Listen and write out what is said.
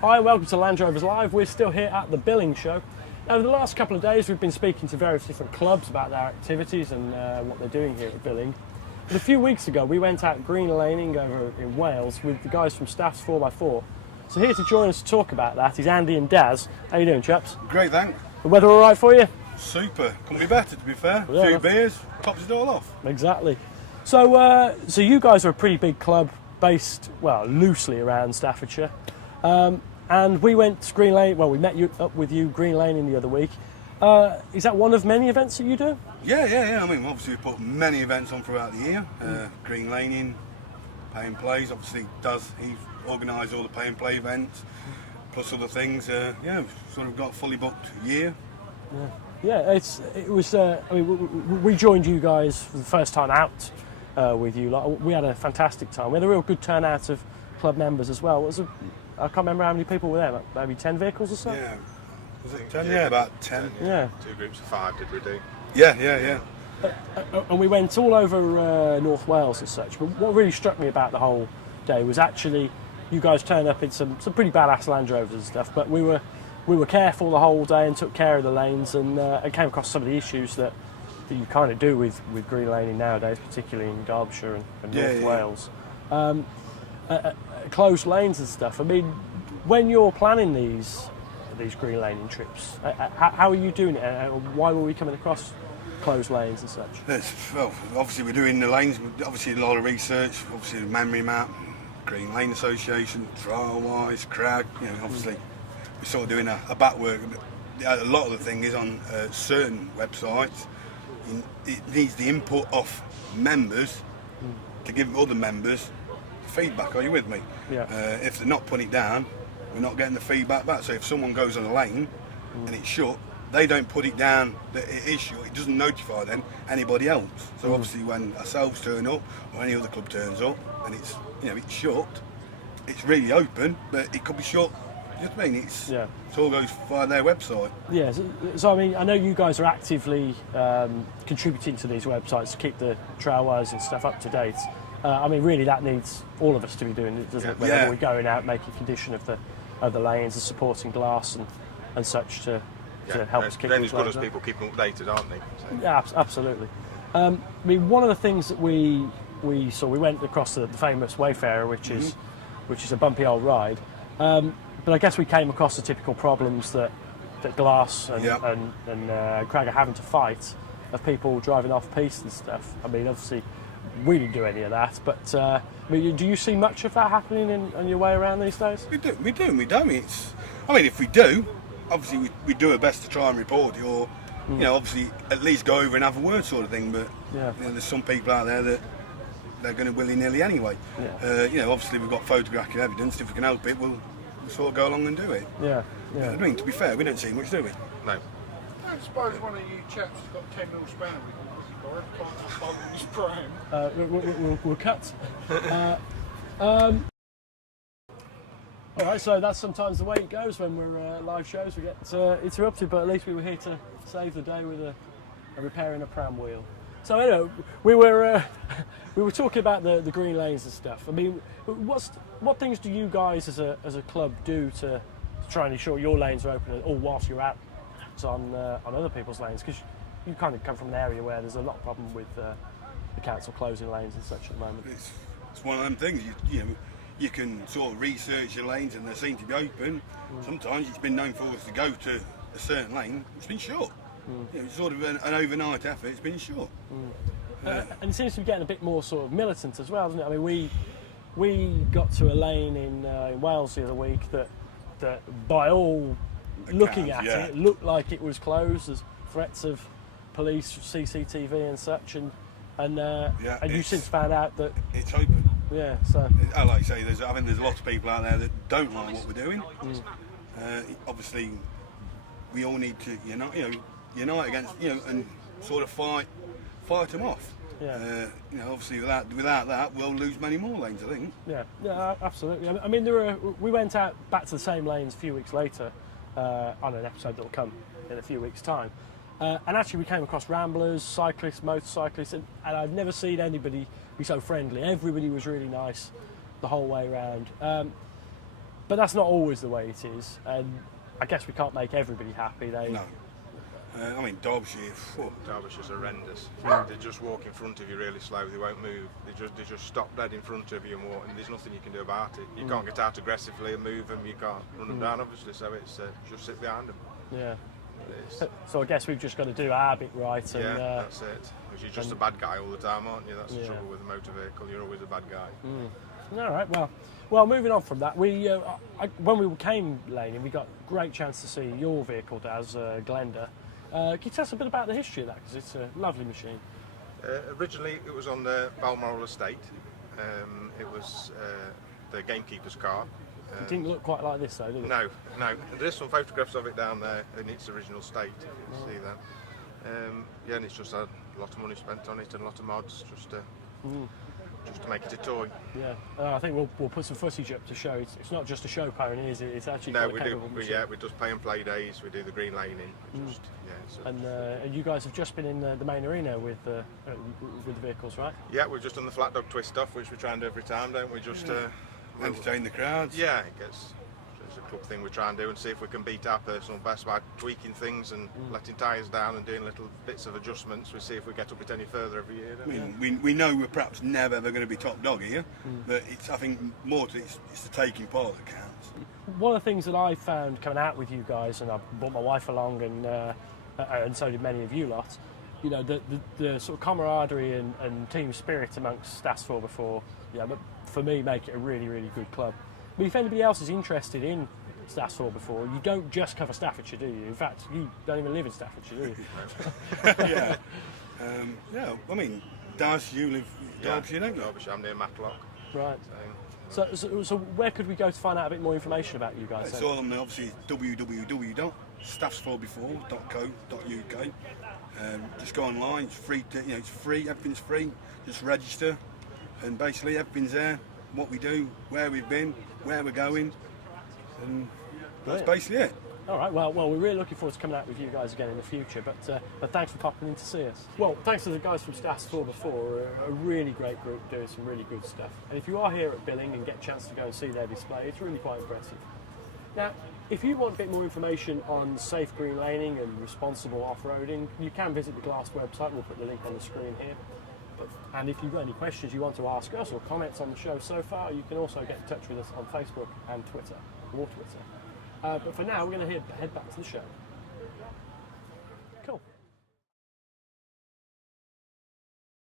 Hi, welcome to Land Rovers Live. We're still here at the Billing Show. Now, over the last couple of days, we've been speaking to various different clubs about their activities and what they're doing here at Billing. But a few weeks ago, we went out green laning over in Wales with the guys from Staff's 4x4. So here to join us to talk about that is Andy and Daz. How you doing, chaps? Great, thanks. The weather all right for you? Super. Couldn't be better, to be fair. Yeah, a few beers, tops it all off. Exactly. So, so you guys are a pretty big club based, well, loosely around Staffordshire. And we went green lane. Well, we met you up with you green laning the other week. Is that one of many events that you do? Yeah. I mean, obviously we put many events on throughout the year. Green laning, pay and plays. Obviously, he organised all the pay and play events, plus other things. We've sort of got a fully booked year. Yeah. It was. I mean, we joined you guys for the first time out with you. Like, we had a fantastic time. We had a real good turnout of club members as well. I can't remember how many people were there. Like maybe 10 vehicles or so. Yeah. Was it 10? Yeah, about 10. Yeah. 2 groups of 5 did we do? Yeah. And we went all over North Wales and such. But what really struck me about the whole day was actually you guys turned up in some pretty badass Land Rovers and stuff. But we were careful the whole day and took care of the lanes and came across some of the issues that you kind of do with green laning nowadays, particularly in Derbyshire and North Wales. Closed lanes and stuff. I mean, when you're planning these green laning trips, how are you doing it? Why were we coming across closed lanes and such? Well, obviously we're doing the lanes. Obviously a lot of research. Obviously the memory map, Green Lane Association, trial-wise, CRAG. Obviously we're sort of doing a back work. A lot of the thing is on certain websites. It needs the input of members to give other members feedback. Are you with me? Yeah. If they're not putting it down, we're not getting the feedback back. So if someone goes on a lane and it's shut, they don't put it down that it is shut. It doesn't notify then anybody else. So obviously when ourselves turn up or any other club turns up and it's it's shut, it's really open, but it could be shut. You know what I mean? It all goes via their website. Yeah. So I mean, I know you guys are actively contributing to these websites to keep the trailways and stuff up to date. I mean, really, that needs all of us to be doing it, doesn't it? Whenever we're going out, making condition of the lanes and supporting glass and such to help us keep. They're as good as people keeping updated, aren't they? So. Yeah, absolutely. I mean, one of the things that we saw, we went across the famous Wayfarer, which is a bumpy old ride. But I guess we came across the typical problems that Glass and Crag are having to fight of people driving off piste and stuff. I mean, obviously, we didn't do any of that, but I mean, do you see much of that happening on your way around these days? We do. We don't. I mean, if we do, obviously we do our best to try and report it, or obviously at least go over and have a word, sort of thing. But there's some people out there that they're going to willy-nilly anyway. Yeah. Obviously we've got photographic evidence. If we can help it, we'll sort of go along and do it. Yeah. I mean, to be fair, we don't see much, do we? No. I don't suppose one of you chaps has got 10 mil spare We'll cut. All right, so that's sometimes the way it goes when we're live shows. We get interrupted, but at least we were here to save the day with a repairing a pram wheel. So anyway, we were talking about the green lanes and stuff. I mean, what things do you guys as a club do to try and ensure your lanes are open, or whilst you're out on other people's lanes? Because you kind of come from an area where there's a lot of problem with the council closing lanes and such at the moment. It's one of them things. You can sort of research your lanes and they seem to be open. Sometimes it's been known for us to go to a certain lane, it's been shut. It's sort of an overnight effort. It's been shut. And it seems to be getting a bit more sort of militant as well, doesn't it? I mean, we got to a lane in Wales the other week that by all looking at it looked like it was closed. There's threats of police, CCTV and such, and you since found out that it's open. Yeah, so like I say, there's a lot of people out there that don't like what we're doing. Obviously, we all need to unite against and sort of fight them off. Obviously without that, we'll lose many more lanes, I think. Yeah, absolutely. I mean, we went out back to the same lanes a few weeks later on an episode that will come in a few weeks' time. And actually we came across ramblers, cyclists, motorcyclists, and I've never seen anybody be so friendly. Everybody was really nice the whole way around. But that's not always the way it is, and I guess we can't make everybody happy. No. I mean, Derbyshire, Derbyshire's horrendous. They just walk in front of you really slow. They won't move. They just stop dead in front of you and walk, and there's nothing you can do about it. You can't get out aggressively and move them. You can't run them down, obviously. So it's just sit behind them. Yeah. It's, So I guess we've just got to do our bit right. And, yeah, that's it. Because you're just a bad guy all the time, aren't you? That's the trouble with a motor vehicle. You're always a bad guy. All right. Well, moving on from that, we when we came laning, we got a great chance to see your vehicle, Daz, Glenda. Can you tell us a bit about the history of that? Because it's a lovely machine. Originally, it was on the Balmoral estate. It was the gamekeeper's car. It didn't look quite like this, though, did it? No. There's some photographs of it down there in its original state. You can see that. Yeah, and it's just had a lot of money spent on it and a lot of mods just to make it a toy. Yeah, I think we'll put some footage up to show. It's not just a show pony, is it? It's actually No, quite we a do. capable machine. We just play and play days. We do the green laning. And you guys have just been in the main arena with the vehicles, right? Yeah, we've just done the flat dog twist off, which we try and do every time, don't we? Just entertain the crowds. Yeah, it's a club thing we try and do and see if we can beat our personal best by tweaking things and letting tyres down and doing little bits of adjustments. We see if we get up it any further every year. I mean, we know we're perhaps never ever going to be top dog here, but I think more to it's the taking part that counts. One of the things that I found coming out with you guys, and I brought my wife along, and so did many of you lot, you know, the sort of camaraderie and team spirit amongst Staffs 4x4, but for me, make it a really, really good club. But if anybody else is interested in Staffs 4x4, you don't just cover Staffordshire, do you? In fact, you don't even live in Staffordshire, do you? Yeah. I mean, Daz, you live Derbyshire, don't you? Derbyshire, I'm near Matlock. Right. So where could we go to find out a bit more information about you guys? It's all on obviously www.staffs4x4.co.uk. Just go online. It's free. It's free. Everything's free. Just register, and basically everything's there. What we do, where we've been, where we're going, and that's basically it. All right, well, we're really looking forward to coming out with you guys again in the future, but thanks for popping in to see us. Well, thanks to the guys from Staffs 4x4, a really great group doing some really good stuff. And if you are here at Billing and get a chance to go and see their display, it's really quite impressive. Now, if you want a bit more information on safe green laning and responsible off-roading, you can visit the Glass website. We'll put the link on the screen here. And if you've got any questions you want to ask us or comments on the show so far, you can also get in touch with us on Facebook and Twitter, or Twitter. But for now, we're going to head back to the show.